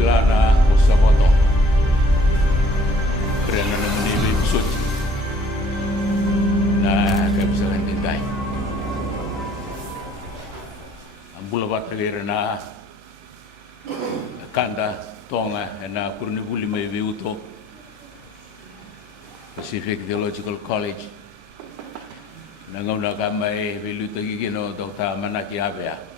kilana o Samoto. Prena na mniwi msuti. Na kabisa kandindai. Ambula batagira na kanda tonga na kurunibuli mai viuto Pacific Theological College. Nangauna ka mai viluta gigino Dr. Manaki Avea.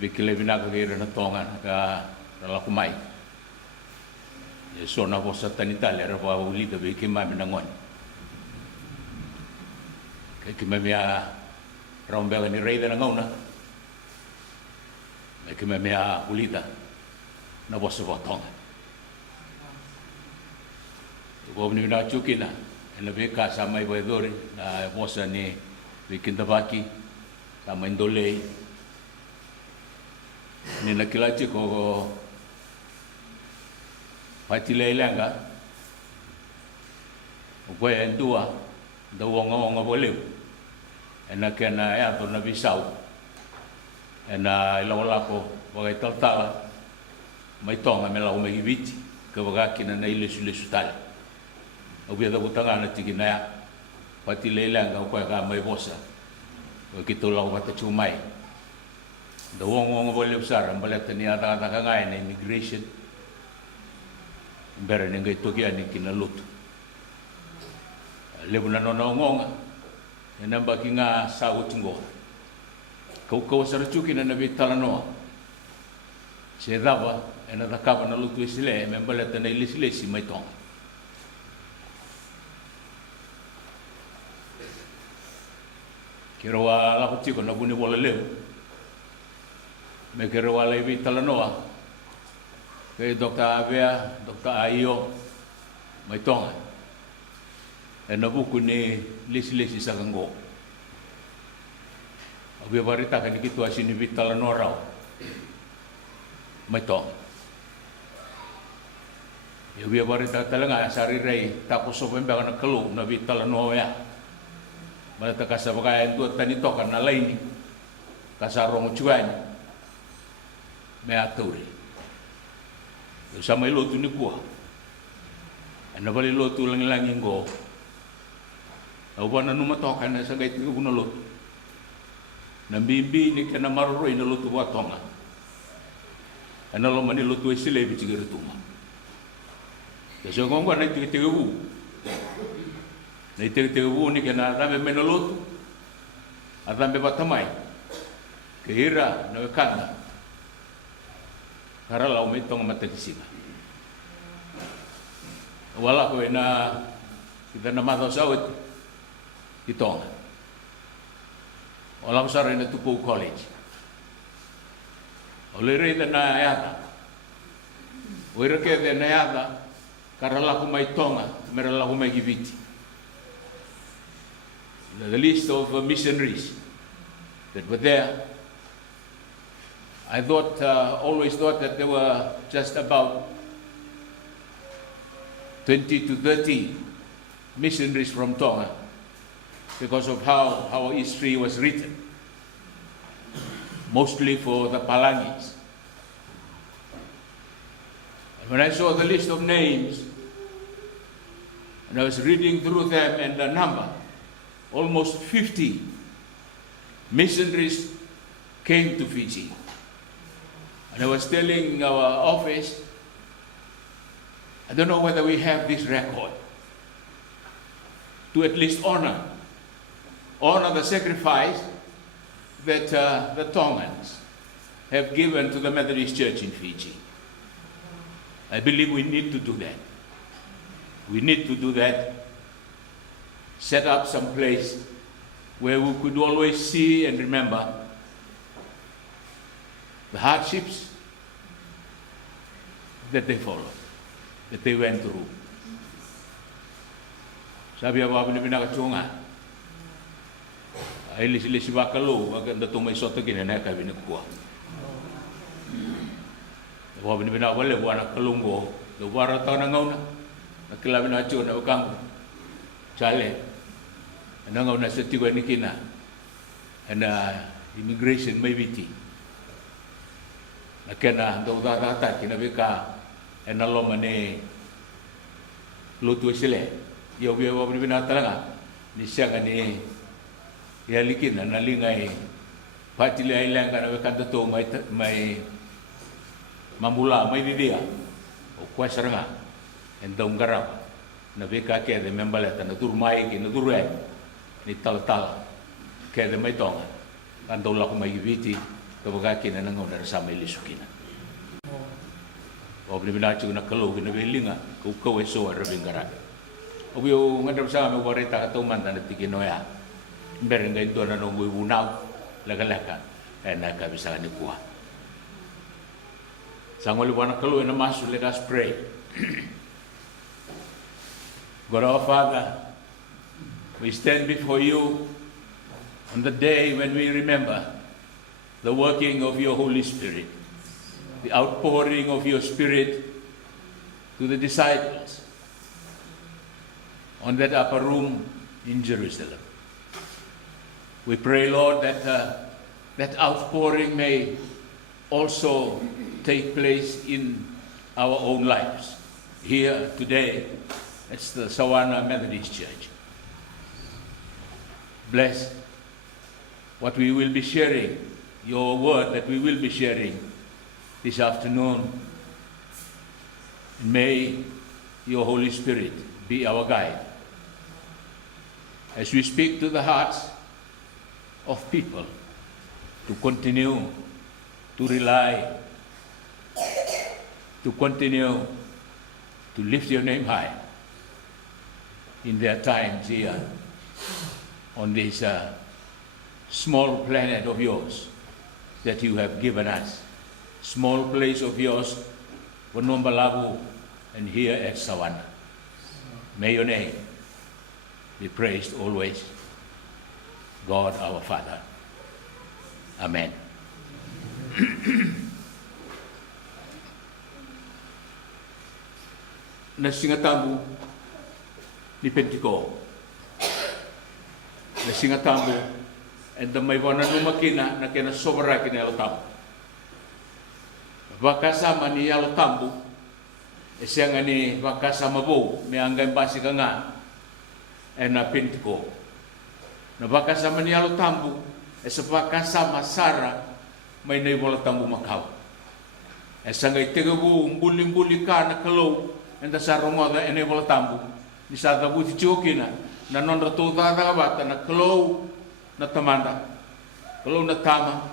Bikile binaka gira na tonga ka ralakumai. So na ko sa tanitale ra pa ulita be kima binangon. Kay kima mia rombela ni rei na ngona. May kima mia ulita na bosa botong. Ko ni na chukina na be ka sa mai boedori na bosa ni Vikindavaki sa Mandolei. Ni nakilachi ko Patile lenga, ukoe endua, da wonga boleu, ena kena ya to na bisau, ena ilawalako wagai taltala, mai tonga me lau mai viti, ke wagaki na nei lesu tale. Ubia da butanga na tiki na ya, Patile lenga ukoe ka mai bosa, o kito lau kata chumai. Da wonga boleu sara, mbaleta ni ata ngai na immigration. Bera nengai toki ani kina lutu. Lebu na nona ngonga, ena baki nga sagu tingo. Kau sarachuki na nabi talanoa. Se dava, ena takava na lutu isile, membaleta na ilisi mai tonga. Kira wa lako tiko na buni wala leu. Me kira wa leibi talanoa. Kay Dr. Avea, Dr. Aio, mai tonga. E na buku ni lisi sa kango. Abia barita ka ni kitu asini vitala norau. Mai tonga. Abia barita talanga sari rei tapo sopembe kana kelu na vitala noya. Malata kasabaka endu tani toka na laini. Kasarong chuani. Me aturi. Sama lotu ni kuah, anda balik lotu langi ngo. Awana numa toka na sagai tiga guna lotu. Nambimbi ni kena maroro ina lotu watonga. Anda lo mani lotu esile bici gerutuma. Jadi ngomong na tiga bu. Na tiga bu ni kena ramai mena lotu. Ramai batamai. Kehira na kanda. Karena lau metong mata kisinga. Wala ko na kita na mata sawit itong. Wala ko sa rin na Tupo College. Olere na yata. Oira ke na yata. Karala ko may tonga, merala ko may giviti. The list of missionaries that were there. I always thought that there were just about 20 to 30 missionaries from Tonga because of how our history was written, mostly for the Palangis. And when I saw the list of names, and I was reading through them and the number, almost 50 missionaries came to Fiji. And I was telling our office, I don't know whether we have this record to at least honor the sacrifice that the Tongans have given to the Methodist Church in Fiji. I believe we need to do that. We need to do that. Set up some place where we could always see and remember the hardships that they followed, that they went through. Sabi apa ni pinakachunga. Ay lisi bakalo, maganda tumay soto kinana kabi ni kuwa. Apa ni pinakawale buana kalunggo, luar tao na ngauna, nakilabi na chun na ukang chale, nangauna sa tiwa ni kina, and immigration may be tea. kena do ta kina bika ena loma ne lutu sile yo bi wa bina talanga ni sianga ni ya likina na lingai patile ai lang kana beka to mai mamula mai dia o kwasaranga endong garap na beka ke de membaleta na turmai ki na turwe ni tal ke de mai tonga ando la mai viti to baka ki na ngona sa mai lisukina o bina chu na kalo ki na belinga ku ko eso ra bingara o bio ngadap sa me wareta ka to man na tikinoya berenga itu na nunggu bunau laka na ka bisa ni kuah sangoli wana kalo na masu let us pray. God our Father, we stand before you on the day when we remember the working of your Holy Spirit, the outpouring of your Spirit to the disciples on that upper room in Jerusalem. We pray, Lord, that that outpouring may also take place in our own lives. Here today, it's the Sawana Methodist Church. Bless what we will be sharing, your word that we will be sharing this afternoon. May your Holy Spirit be our guide as we speak to the hearts of people to continue to rely, to continue to lift your name high in their times here on this small planet of yours that you have given us, small place of yours, Bonombalabu, and here at Sawana. May your name be praised always, God our Father. Amen. Na singatambu ni Pentiko. Na singatambu and the may wana numakina na kena sobra kina alotambu. Vakasama ni alotambu esianga ni vakasama bo me angay basi ka nga na Pentiko. Na vakasama ni alotambu esa vakasama Sara may naiwala tambu makaw. Esangay tegabu mbuli ka na kalo enda sarongoda ene wala tambu ni sa dabuti chokina na non rato da bata na klo na tamanda klo na tama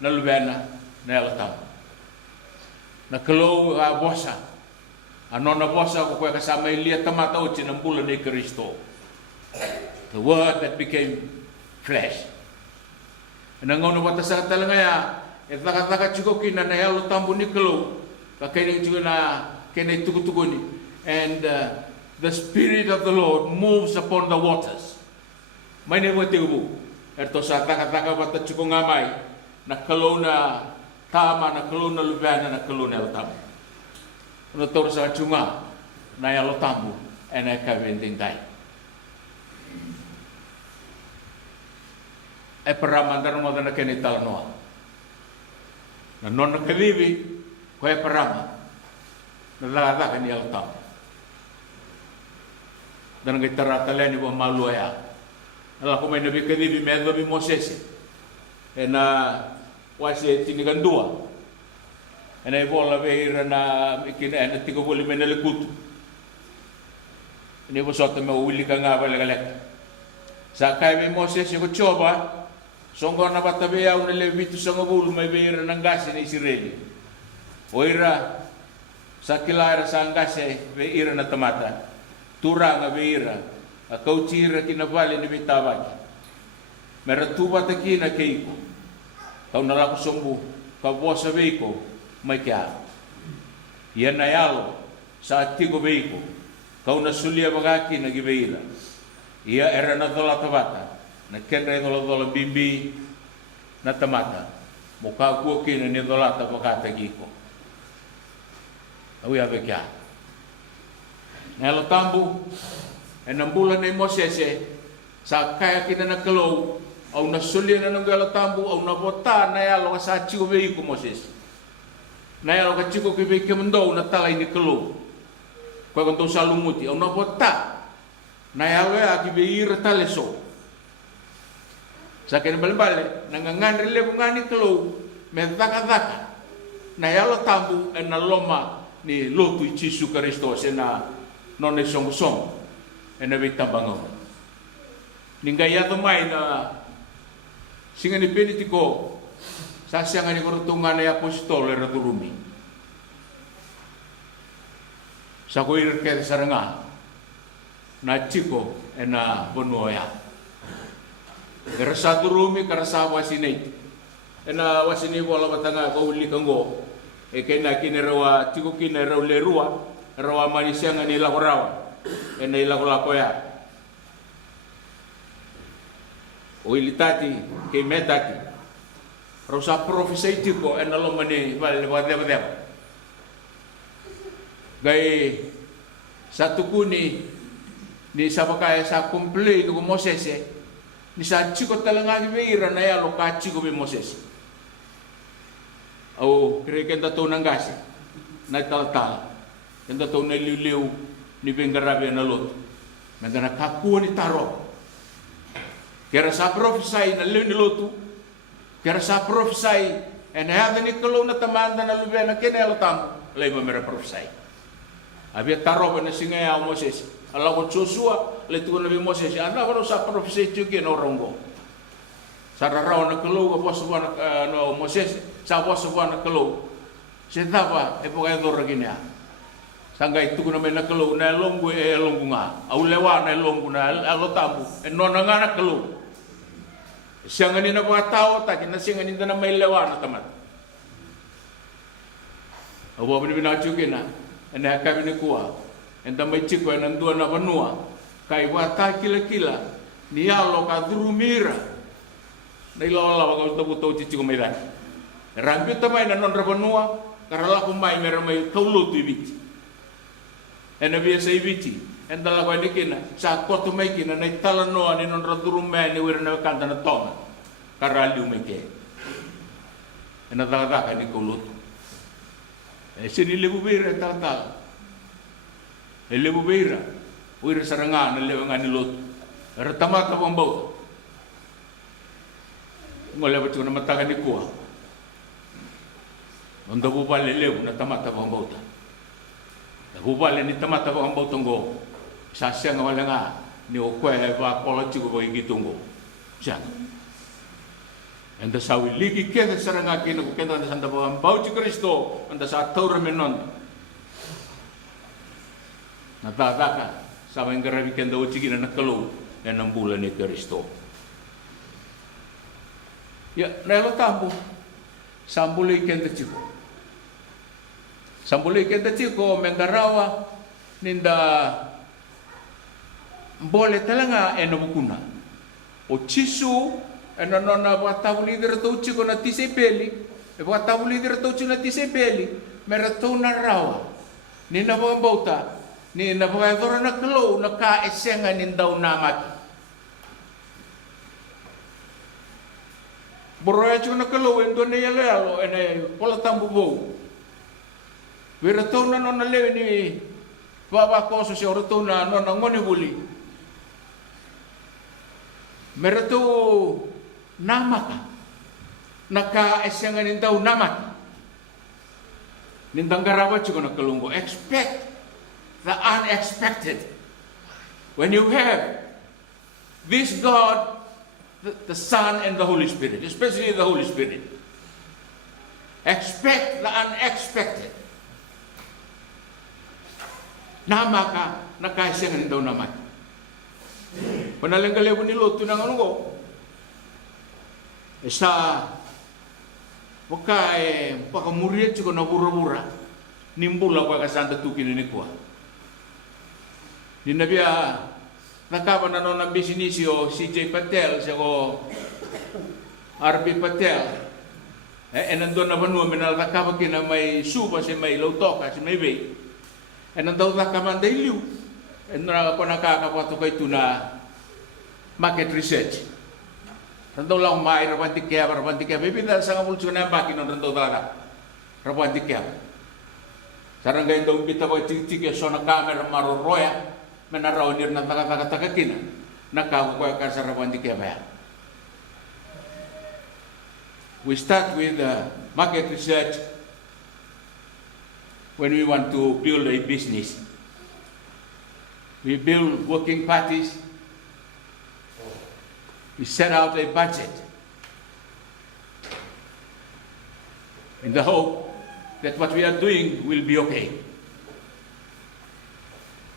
na lubena na ela tambu na klo a bosa anona bosa ko ka sama ilia tamata o chinambula de Kristo, the word that became flesh. Nangono wata sa talanga ya e taka chukokina na ela tambu ni klo ka kene chuna and the Spirit of the Lord moves upon the waters. May ne motibo erto sa taka bata chukongamay na kalona tama na kalona lubana na kalona utam. No tor sa chunga na yalotambu and I kavending dai. E paramandar mo na kenital noa. Na non na kalibi ko e parama. Nalala ka ni altam. Dan ngay taratala ni wa maluaya. Nala ko may nabi kadibi medlo bi Moses. Na wasi tinigandua. Na ibola beira na ikina na tigo boli menelekutu. Ni bo sota me uli ka nga balagalek. Sa kay bi Moses ko choba songo na batabeya un levitu sa ngabul may beira ng gasi ni Israel. Oira sa kilara sa angkase veira na tamata tura nga veira a kautira kinavali ni bitawaki meratuba takina keiko kau naraku sombu kau bosa veiko mai kia ia na yalo sa tigo veiko kau nasulia bagaki na giveira ia era na dola tabata na kenra dola bimbi na tamata muka kuokina ni dola tabakata giko awi ave kia ngelo tambu enambulan ni Moses sa kaya kina na kalo au na sulia na ngelo tambu au na bota na yalo sa chiu vei ku Moses Na ya ka chiko ki be kemendo na tala ini kelo. Ko kon to salumuti o na bota. Na ya le ki be ir taleso. Sa ken bale nangangan rile ngani kelo me daka. Na ya lo tambu en na loma ni lotu Yesu Kristo sena none song en be tambango. Ninga ya to mai na singa ni penitiko sa sianga ni korutungan ya apostol era turumi. Sa ko ir ke saranga na chiko ena bonoya. Era sa turumi kara sa wasinei. Ena wasini bola batanga ko uli kango. E kena kinerawa chiko kineraw lerua rawa mani sianga ni lakorawa. Ena ilako ya. O ilitati ke metati. Rosa profesei tipo en lo mani vale wadem. Gai satu kuni ni sabaka sa komple ko Moses ni sa chiko talanga gi veira na ya lo ka chiko be Moses. Au krekenda to nangasi na tal kenda to na liu ni bengarabe na lot. Mendana kaku ni taro. Kera sa profesai na liu ni lotu. Kera sa profesai en hada ni kelo na tamanda na lube na kenelo tam lei mera profesai. Abia taro na singa ya Moses. Ala ko Joshua le tu na Moses ana baro sa profesai tuke no rongo. Sara raw na kelo ko poswa no Moses sa poswa na kelo. Se tava e poka do regina. Sanga itu na me na kelo na longu e longunga. Au lewa na longu na alo tambu. E no na ngana kelo. Siang ni na buat tahu tak kita siang ni na may lewa na tamat. Awo ni binacu kena, anda kami ni kuah, anda may cikgu anda dua na benua, kai wata kila ni alo kadru mira, ni lawa kalau tahu tahu cikgu medan. Rambi tamai na non benua, karena aku mai mera mai kaulut ibiti. Anda biasa ibiti. Enda la kwani kina sa kotu mai kina na talano ani non raduru mai ni wirna kanta na tonga karali umeke ena daga ni kulut sini lebu beira tal lebu beira wir saranga na lebu ngani lot retama ka bombau ngole batu na mata ni kuah onda bubale lebu na tamata bombau ta bubale ni tamata bombau tonggo sasya nga wala nga ni o kwe ba kola chigo ba igitungo siya anda sawi ligi kesa saranga kina ko kenda na santa ba bau chi Kristo anda sa taura menon nataka sa mengarabi kenda o chigina na kalo yan ang bulan ni Kristo ya nelo tambo sambuli kenda chigo mengarawa ninda boleh talanga enobukuna o chisu enanona batabu líder to chico na tisebeli e batabu líder to chico na tisebeli merato na rawa ni na bauta ni na bagadora na klo na ka esenga nindaw namaki boroya chico na klo endo ne yalo ene pola tambu bo verato na nona lewe ni baba koso si oroto na nona ngoni buli merato namaka naka esenga nindaw namat nindang garawa chuko na kalunggo expect the unexpected when you have this God the Son and the Holy Spirit, especially the Holy Spirit, expect the unexpected namaka naka esenga nindaw namat panalang kalebu ni Lot tunang ano ko sa wakai pakamuriat juga na bura-bura nimbula kwa kasanda tukin ni kwa ni nabia nakaban na non bisinisyo CJ Patel siya RB Patel nandun na banua minal nakabagin na may suba si may lautoka si may bay nandaw nakaman dahil na ako nakakapato kay ito na market research. Nandaw lang may rapantik kaya, bibita sa nga mulso na baki ng nandaw talaga. rawan dikia sarang gai dong bita boy tik ya sona kamera maro roya menarau dir na taka kina nakaw ko ka sarawan dikia ba. We start with market research when we want to build a business. We build working parties. We set out a budget in the hope that what we are doing will be okay.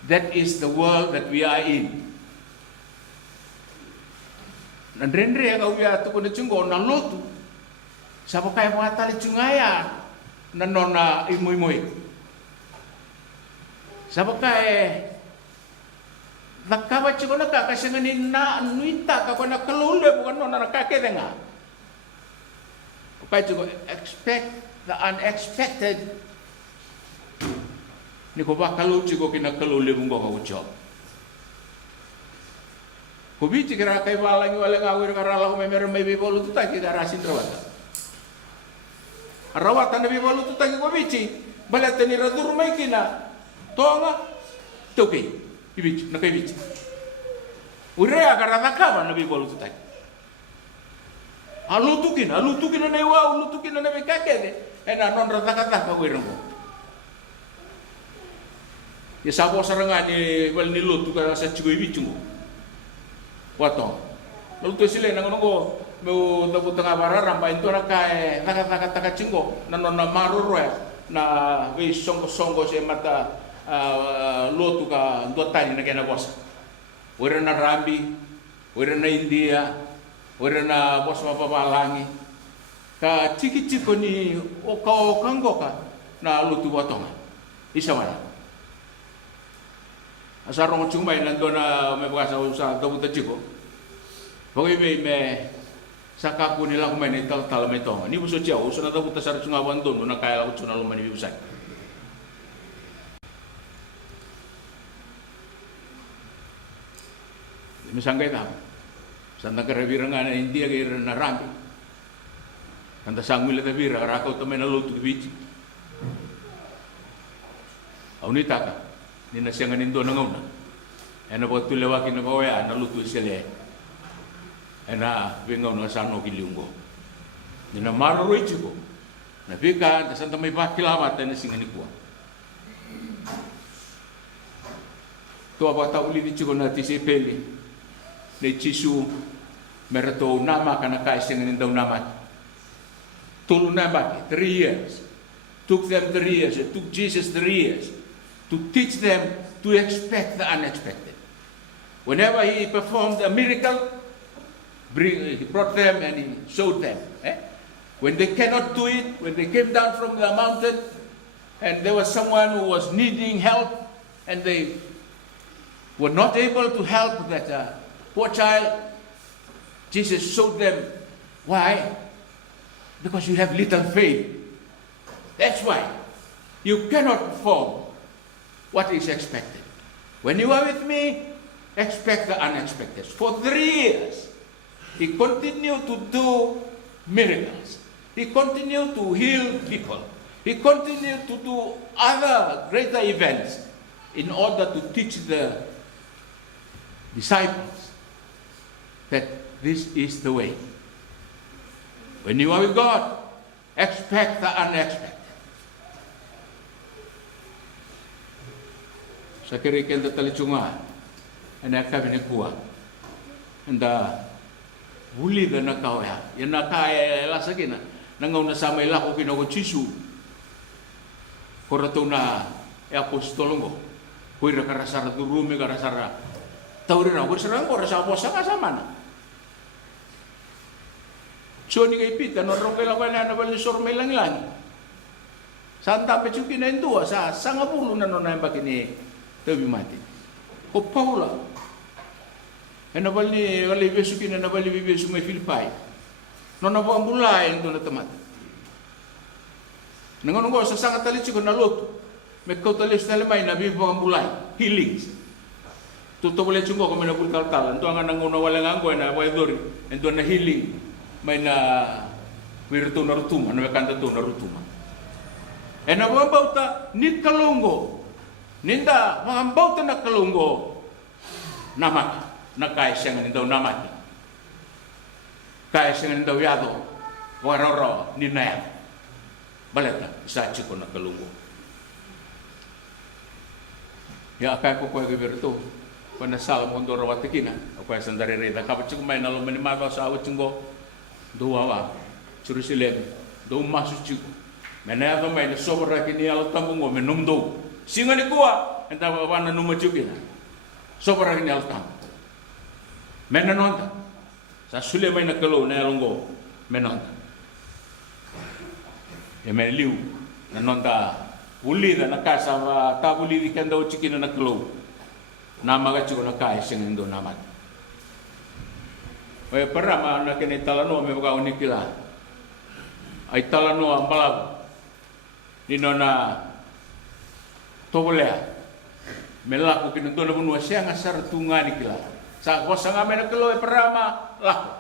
That is the world that we are in. Nandrendre ang awya to ko na chungo na lotu. Sabo kay mga tali chungaya nanona imoy. Sabo kay nakawat ko nakakasanganin na anuita ka ko nakalule bukan no nakakadenga. Okay ko expect the unexpected. Ni ko ba kaluchi ko kinakalule mong ko job. Ko biti kira kay walang awir karala ko may bibolo tu taki garasin rawata. Rawatan na bibolo tu taki ko biti balatan ni radur may kina tonga toki. Ibici, nak ibici. Urea karena kawan nabi bolu tu tadi. Alutukin na newa, alutukin na nabi kakek. Ena non rata kata kau irungu. Ya sabo serangan ni bal ni lutu karena saya cuci ibici mu. Watong. Lalu tu sila nangongo mau dapat tengah bara rampai itu nak kaya kata cinggo. Nanon na marur na wis songko se mata. Lotu ka dotani na kena bosa. Wira na Rambi, wira na India, wira na bosa mapapalangi. Ka tiki-tiko ni okanggo ka na lotu botonga. Isa mana? Asarong chumay nando na may bagasa sa dabuta chiko. Pagay may sakapu nila kumain tal may tonga. Ni buso chiao, uso na dabuta sa chungawan doon na kaya utso na lumani bibusay. Misanggay na, sandang karabirangan na India kaya na Rambi. Kanta sangwila na bira, karakaw tamay na luto kibichi. Aunita ka, ninasyangan nindo na ngauna. E na po tulewakin na kawaya, na luto sila. E na bingaw na sano kiliunggo. Nina maroy chiko. Na bika, na santa may bakilamat na singanikuwa. Tuwa pa tauli di chiko na tisipeli. Ni Chisu merato nama kana kaising daw namat. Tulu namat 3 years. Took them 3 years. It took Jesus 3 years to teach them to expect the unexpected. Whenever he performed a miracle, he brought them and he showed them. When they cannot do it, when they came down from the mountain and there was someone who was needing help and they were not able to help that poor child, Jesus showed them why? Because you have little faith. That's why you cannot perform what is expected. When you are with me, expect the unexpected. For 3 years, he continued to do miracles. He continued to heal people. He continued to do other greater events in order to teach the disciples that this is the way. When you are with God, expect the unexpected. Sa kirikin da talichunga, anak kami ni kuwa, anda huli da nakawaya, yan nakaya lasa kina, nangaw na sa may lako kinago chisu, korato na apostolongo, huira karasara durumi karasara, tawri na, huira sarang korasa aposa kasama na. So ni kay Pita, norong kailangan na nabali sormay lang. Santa pechuki na indua sa sangapulo na nonay bakini tabi mati. O Paula. E nabali ni alibesu kina nabali bibesu may Filipay. No nabambulay ndo na tamat. Nangongo sa sangat talitsi ko na loto. May kautalis na lamay na bibambulay. Healings. Tutubulay chungo kami na bultal-tal. Ito ang nangunaw walang anggoy na waidori. Ito na healing. May na wirto na rutuma, na may kanta to na rutuma. E na wambauta ni kalungo. Ninda wambauta na kalungo. Namaka. Na kai senga nindau namati. Kai senga nindau yado. Waroro ni naya. Baleta sa chiko na kalungo. Ya kai ko ko geberto. Pana sala mo ndoro watikina. Ko sandare reda ka chiko mai nalo mani maga sa awchingo. Doawa. Jerusalem. Do masu chiko. Menaya mai na sobra kini ala tambungo menumdo. Singa ni kuwa enta wana numa chukina. Sobra kini ala tam. Menanonta. Sa sule mai na kalo na longo menonta. E me liu na nonta uli na casa va tabuli di kenda o chikina na kalo. Na maga chiko na kai singendo namat. Oe parama na kene talano me baga unikila. Ai talano ambala. Nino na tolea melaku kini tona bunua sianga sar tungani kila sa kosanga mena kelo e perama lako.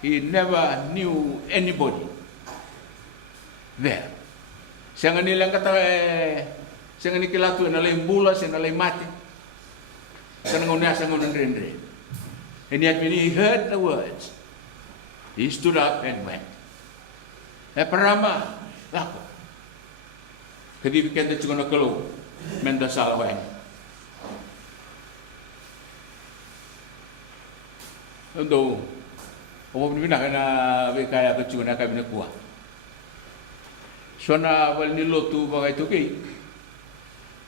He never knew anybody there. Sianga nilang kata sianga ni kila tu na lay bula sianga lay mati sana ngonya sianga nendre. And yet when he heard the words, he stood up and went. E parama lako. Kadi kenda chuko na kalo menda salawai. Ando o bina kana be kaya ba chuko na ka bina kuwa. Sona wal ni lotu bagai tu ki.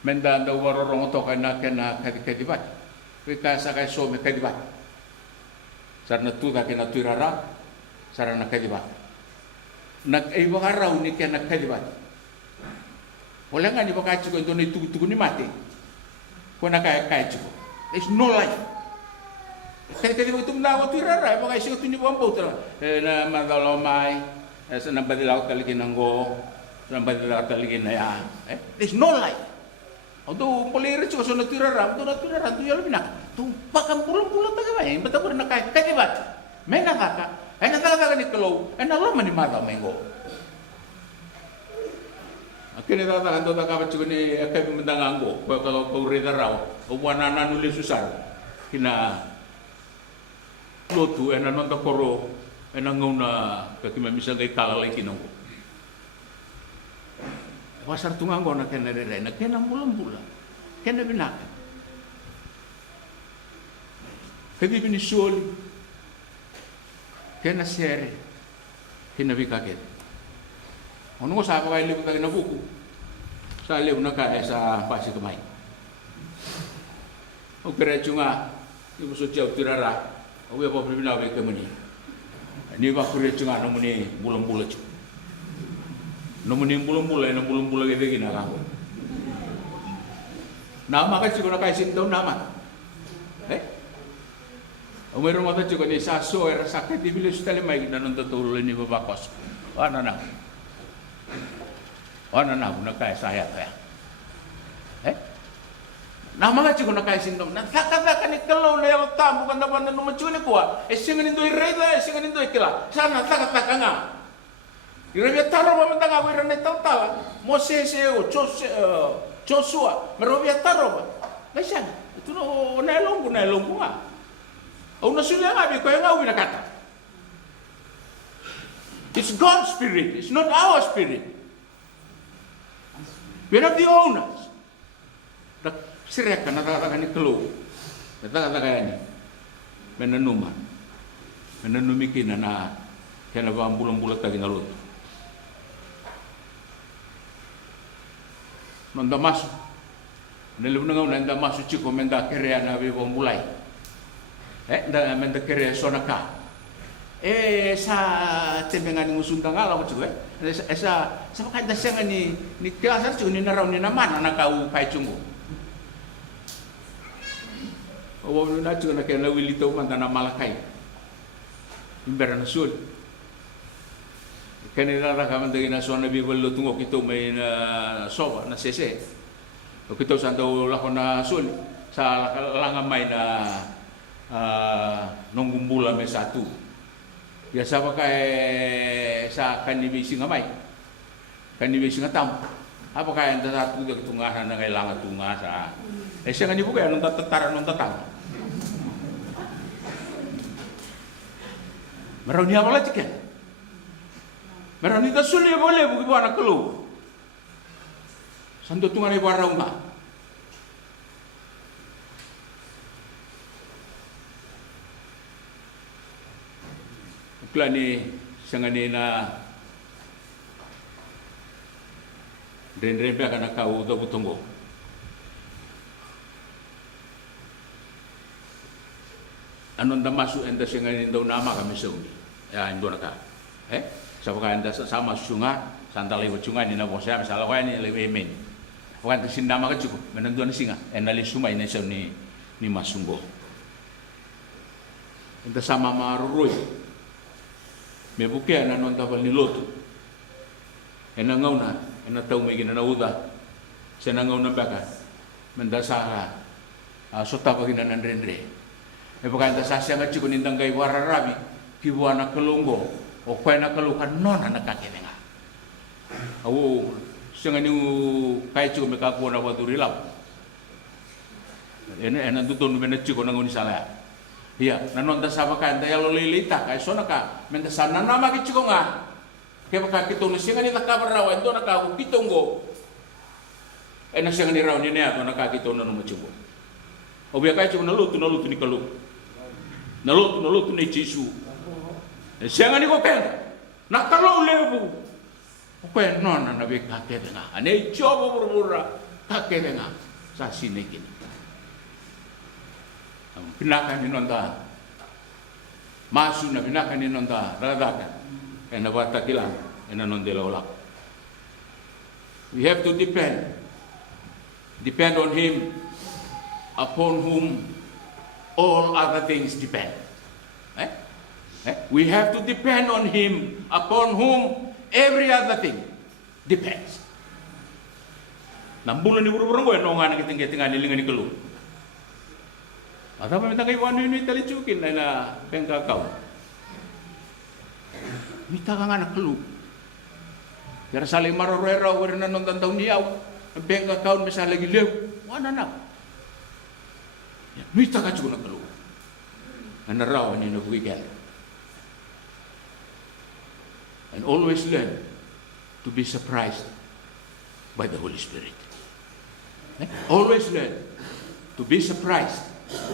Menda anda warorong to kana kadi bat. Be ka sa kai so me kadi bat. Sarna tu da kena tuirara sarana kadi bat. Nag-iwakarau ni kaya nagkalibat. Wala nga ni baka chiko ito na tugu ni mati. Kung nakaya chiko. There's no life. Kaya mo itong nawa ito iraray. Baka isyo ito ni Wambo. Na madalomay. Sa nabadilaw taligin ng go. Sa nabadilaw taligin na yan. There's no life. Although polirit chiko so na ito iraram. Ito na ito iraram. Ito yung binak. Ito bakang pulang-pulang tagaway. Ba't ako rin nakalibat. May nakaka. Ay natalaga ni kalo, ay nalaman ni mata mengo. Akhirnya tatakan tu tak kapat cukup ni akai mendangango, kalau kau reda raw, wana nanuli susar, kina lotu, ena nonta koro, ena nguna kakima misal gay kalalay kinong. Wasar tunganggo na kena reda, na kena bulan, kena binakan. Kadi binisuli. Kena sere, kena bikaket. Ono sa apa kaya libu tayo na buku, sa libu na kaya sa pasi kamay. O kerecho nga, libu so tiyaw tirara, o ya pa pibinawa ka muni. Ni ba kerecho nga no muni bulang-bulang chu. No muni bulang-bulang, no bulang-bulang ito ginagawa. Nama ka siguro na kaya sindaw nama. O mayroon mo tayo ni sa soer sakit di bilis tali may nanon tutuloy ni babakos. Ano na? Ano na nakaya saya kaya? Na mga chiko nakaya sindom na takata ni kalaw na yaw tamu kan dapat na numachuni kuwa. Singanin doy reda, singanin doy kila. Sana takata nga. Irabia taro ba manda nga wiran ni tawtala. Moses Joshua, merobia taro ba? Lasyan. Ito no nailong ko nga. O nasulia nga bi ko yung awin na kata. It's God's spirit, it's not our spirit. We're not the owners. Sireka natatakan ni kelo. Natatakan ni menanuma. Menanumikin na kaya ba ang bulang-bulat tagi na luto. Nanda maso. Nalibun nga nanda maso chiko menda kerea na bi bong bulay. Da menda kere sonaka. Sa temengan ng usundang alaw mo chugwe. Sa makanda siya nga ni klasar chug ni naraw ni naman na nakau kay chungo. O na chug na kaya nawilito man na malakay. Imbera na sul. Kanila ra ka man dagi na so na bibol tungo kito may na soba na sese. O kito sa daw lako na sul sa langamay na nung bumbula may satu. Biasa pakai sa kanibisi ngamay. kanibis ngatam apa kaya anda satu dia ketungahan nang ilang tunga sa siya nga ni buka nung tatara nung tatang meron niya wala tiken meron ni tasuli boleh buki buana kelu santo tunga ni buara unga klani sangani na Ren-ren akan kau udah tunggu. Anon dah masuk anda sengai anda nama kami sungguh. Ya anda nak. Siapa anda sama sungai, santal lewat sungai ni nak saya misalnya kau ni lewat men. Bukan tersin nama kan cukup. Menentuan singa. Anda lihat sungai ni sah ni masunggo. Anda sama marurui. Mebukia anon tabal ni lotu. Anda ngau na. Ena tau me gina na uda sena ngau na baka mendasara sota bagina nandrendre e baka anda sasya nga chiko nindang gai wararabi kibuana kelongo o kwena kelukan nona na kakenenga au senga ni kai chiko me ka kuona wa durilap ena tutun me na chiko na ngoni sala iya nanon da saba ka anda yalo lilita kai sona ka mendasana nama ki chiko nga kaya baka kitong siya nga ni nakabarawan doon nakakitong go na siya nga ni raw niya ito nakakitong na numatsyo o biya kahit siya naluto ni Kalug naluto ni Jisu siya nga ni ko kaya nakalaw levo o kaya no na nabi kakete nga anay chobo burbura kakete nga sa sinikin ang pinakan ni nonda masu na pinakan ni nonda radakan and wata kilang and anon delawlak. We have to depend on Him, upon whom all other things depend. We have to depend on Him, upon whom every other thing depends. Nambulan ni buru-buru ko eno nga nakiting-kiting nilingan ni Kalug. At apa minta kayo ano yun italichukin na pengkakaw. Mita ka nga na Kalug. Kaya saling marorera, wala na nung tantaw niyaw. Ang bank account, may salagi liw. Wala na. Mita ka siya na Kalug. Ang narawan niya na weekend. And always learn to be surprised by the Holy Spirit. Always learn to be surprised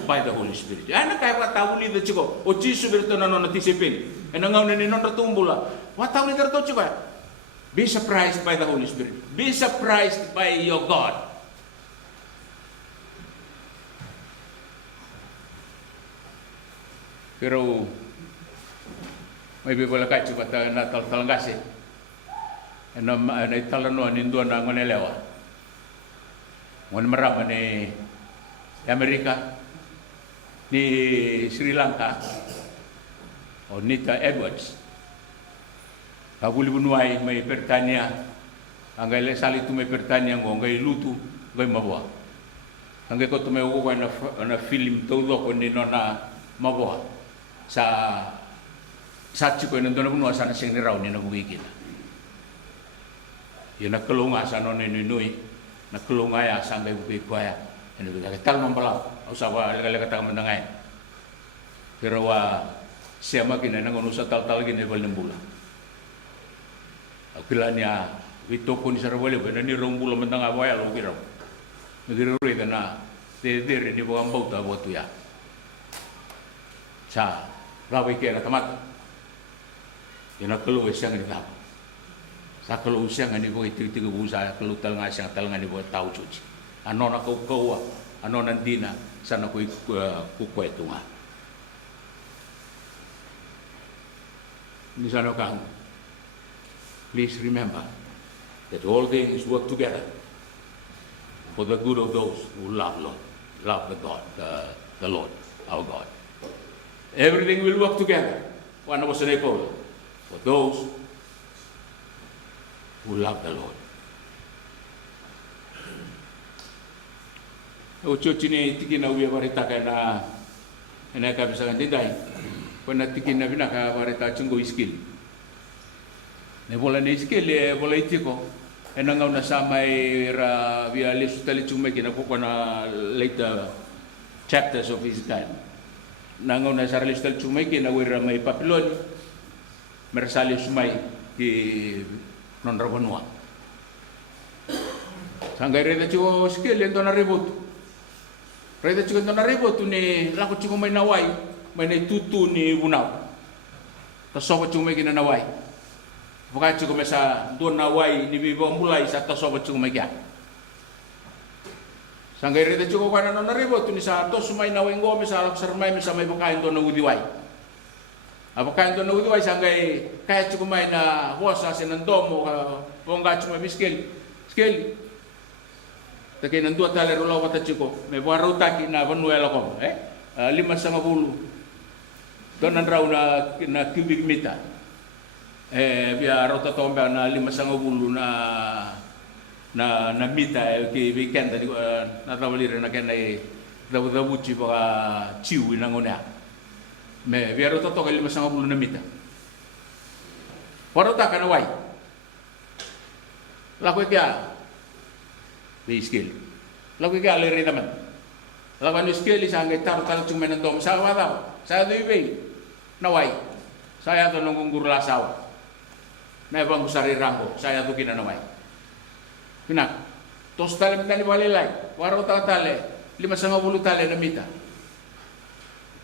by the Holy Spirit. Ano kaya kataw ni the chiko? O Jisu berito na nung natisipin. E nangaw na ninon ratumbula. Wataw ni darto chiko. Be surprised by the Holy Spirit. Be surprised by your God. Pero may bibula kahit chiko na talangasi. E na italano ninduan na ngonelewa. Ngon marama ni Amerika, ni Sri Lanka, o Nita Edwards. Kabuli bunuay may pertanya, ang gay sali tu may pertanya ngo ngay lutu, ngay mabwa. Ang gay ko tumay uwa na film todo ko ni na mabwa sa chiko nandun na bunuwa sana siyang niraw ni nabugigil. Yan nakulunga sa no ninunui, nakulunga ya sa ngay bugigkwaya. Ano ba tal mambalaw usawa lega-lega ta mandangay pero siya makina nangono sa tal-tal gini bal nembula akila niya ito ko ni sarwale ba ni rombula mandanga waya lo biro nagiruri na de ni buang bauta buat ya sa rawi kaya tamat yana kelu siya ngani tap sa kelu siya ngani ko iti-iti busa kelu tal nga siya tal ngani buat tau cuci ano na kaukawa, ano nandina, sana ko'y kukweto nga. Nisano kang, please remember that all things work together for the good of those who love the Lord, our God. Everything will work together. Ano ko sa Nepal? For those who love the Lord. O chochine tikina uya barita kana ena ka bisa kan dai pona tikina bina ka barita chungo skill Ne vola ni skele vola itiko. E nanga una samai ra via lesu tali tume kina kokona later chapters of his time. Nanga una sar lesu tali tume kina wira mai Papiloni. Mersali sumai ki non rabanua. Sanggai reda chico skele ndona ribut. Reda chico ndona ribut ni lako chico mai nawai, mai nei tutu ni bunau. Tasoba chico mai kina nawai. Bukan chico mesa dona nawai ni bibo mulai sa tasoba chico mai kia. Sanggai reda chico kana ndona ribut ni sa tos mai nawai ngo mesa lako sarmai mesa mai bukai ndona udiwai. Apakah itu nak udah sanggai kaya cukup main na huasa senandomo ponga cuma miskel skeli tapi nanti ada lagi rulau kata cukup me baru taki na benuela kom 5,50 donan rau na kubik meter biar rota tomba na 5,50 na meter ke weekend tadi na travelir na kena dabu ci baka ciu inangonya me biar itu toh 5,50 mita. Baru tak kena wai. Laku kia, biskil. Laku kia lari teman. Laku biskil sanggai taruh cuma nendom. Saya tahu. Saya tu ibu, nawai. Saya tu nunggu guru lasau. Memang besari rambo. Saya tu kena nawai. Kena. Tos tali mentali balik lagi. Baru tak tali 5,50 tali na mita.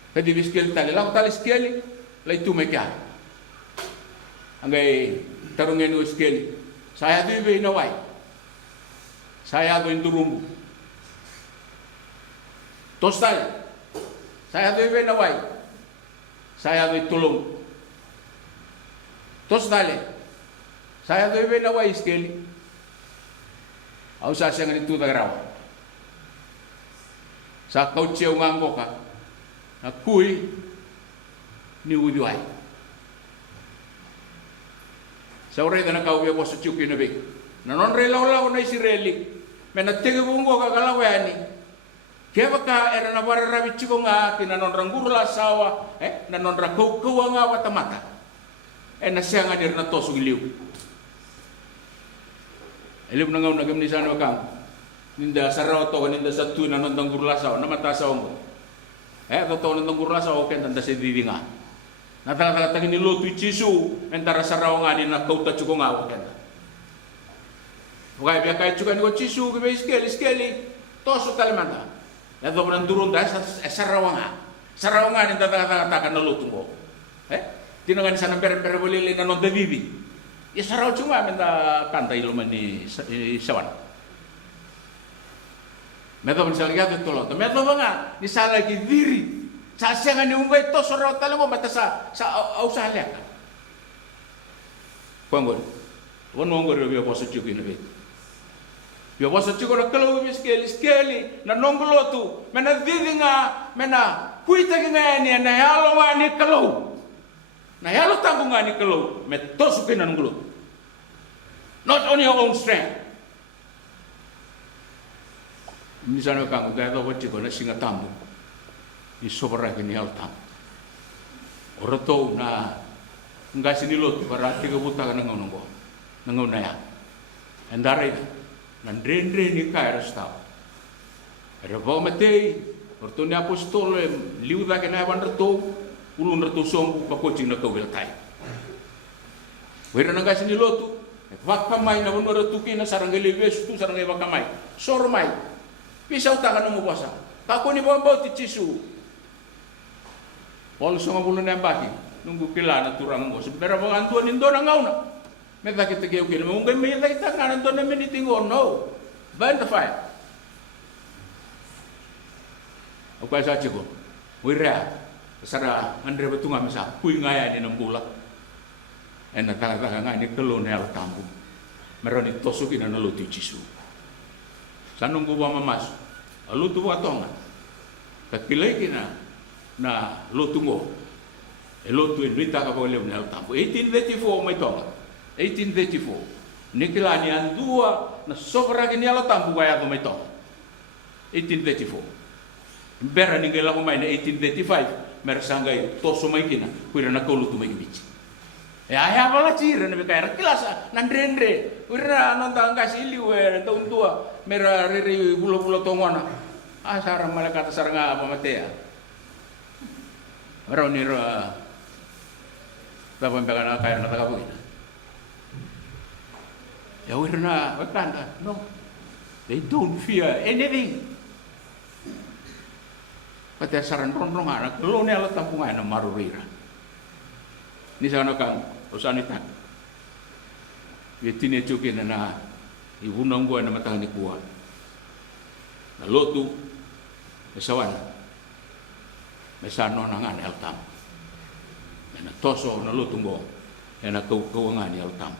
Kadi biskil tali, laku tali skeli, lai tu mereka. Anggai tarungin u skeli. Saya tu ibu nawai. Saya tu inturumbu. Tos tali. Saya tu ibu nawai. Saya tu tulung. Tos tali. Saya tu ibu nawai skeli. Au sa siang itu tagaraw. Sa kau ciau nganggo ka. Nakui ni udiwai. Saure kana kau biya bosu cuki na be. Nanon relaw na Israeli. Menatege bungo ka kalawani. Kaya ka era na bara rabi chiko nga kinanon ranggurla sawa nanon rakau kuwa nga watamata. Na siya nga dir na toso giliw. Elim na nga nagam ni sana kang. Ninda saraw to ninda sa tu nanon ranggurla sawa namata sawa mo. Totoo nang gurla sa oken tanda si didinga. Natala-tala ni lotu chisu entara sarawangani na kauta chuko nga oken. Bukai biya kai chuka ni ko chisu ke skeli toso talimanda. Ya do nan durun da sarawanga. Sarawangani tata kan lotu mo. Tinangan sana pere bolili na non bibi. Ya saraw cuma menda kanta ilomani sawan. Meto misalnya tu tolong, meto banga, ni salah lagi diri. Saya ni umbai to sorot talo mo mata sa usaha lihat. Panggon, wong biar poso cuci ni bet. Biar poso cuci orang kalau skeli, na nonglo tu, mena diri nga, mena kuita nga ni na yalo nga ni kalau. Na yalo tanggung nga ni kalau, meto sukin na nonglo. Not on your own strength. Misalnya kamu gaya tahu cik orang singa tamu, ini sobra gini altam. Orang tahu na, enggak sini lot, berarti kebuta kan nengau naya. Endara itu, nandren ni kaya restau. Ada bawa mati, bertuni apostol, liu dah kena wan retu, ulun retu sombu, pakocing nak kau beltai. Wira enggak sini lot tu, wakamai na wano retu kina sarang gelibes tu sarang wakamai, sormai. Bisa utakan nunggu puasa. Takut ni bawa ti cisu. Walau 50 yang bagi, nunggu kilana turang mo. Sebenarnya bang Antuan indo na ngauna. Meta kita keu kil, mungkin meta kita kan Antuan na minitingo no. Ban the fire. Akuasa ciko. Wira, sara andre betunga masa, kui ngaya ni nambula. Enak kala ngaya ni kolonial kampung. Meroni tosuki na nalu ti cisu. Sanung ko ba mamas? Luto ba tonga? Kakilay kina na luto mo. Luto inwita ka ba ulit na tampo. 1834 may tonga. 1834. Nikilani ang dua na sobra kini alo tampo kaya ko may tonga. 1834. Bera ninggal ako may na 1835. Meron sanggay toso may kina. Kuira na kauluto may ibici. Ya pala cira na kaya kilas nandrendre. Ura nonton kasih liu tahun tua merah riri bulu-bulu tongona. Sarang malaikat sarang apa mati ya. Orang ni dapat pegang kaya nak kau ini. Ya wirna bertanda, no, they don't fear anything. Pada saran ronrong anak, lo ni alat tampungan na marurira. Ni sana kan, usanita. Betini cukin na ibu nunggu na matang ni kuat. Na lotu, mesawan, mesano nangan eltam. Na toso na lotu ngo, na kawangan ni eltam.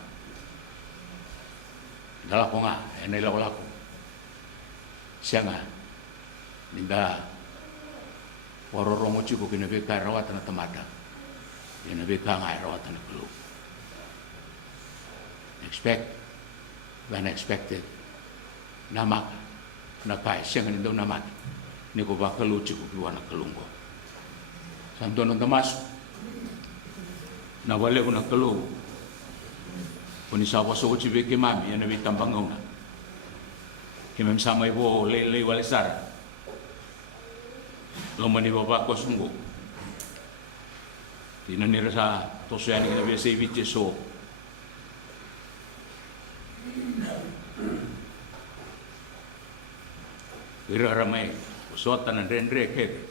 Dalam ko nga, nilawala ko. Siya nga, ninda, warorong uci ko kinabika rawatan na tamata. Kinabika nga rawatan na kulo. Unexpected, namak, nakay, siya nga nindaw namak. Ni ko ba kaluci ko kiwa na kalungko. Santo ng Damasco, nawali ko ng kalungko. Kung isawa sa uci beke mami, yan na bitambang na. Kimem sama ibu lele walisar. Lomani bapa ko sungguh. Tinanira sa tosuyan nga biasa ibiche so. Ira ramai, usuatan na rendre kebe.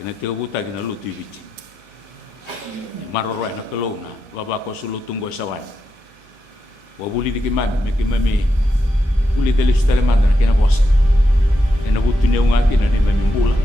Kena tiga buta kena lutu ibiche. Maroroy na kalong na, bapa ko sulutong ko sawan. Wabuli di kimami, uli delis telemanda na kinabosa. E nabuti niya nga kina ni mamimbula.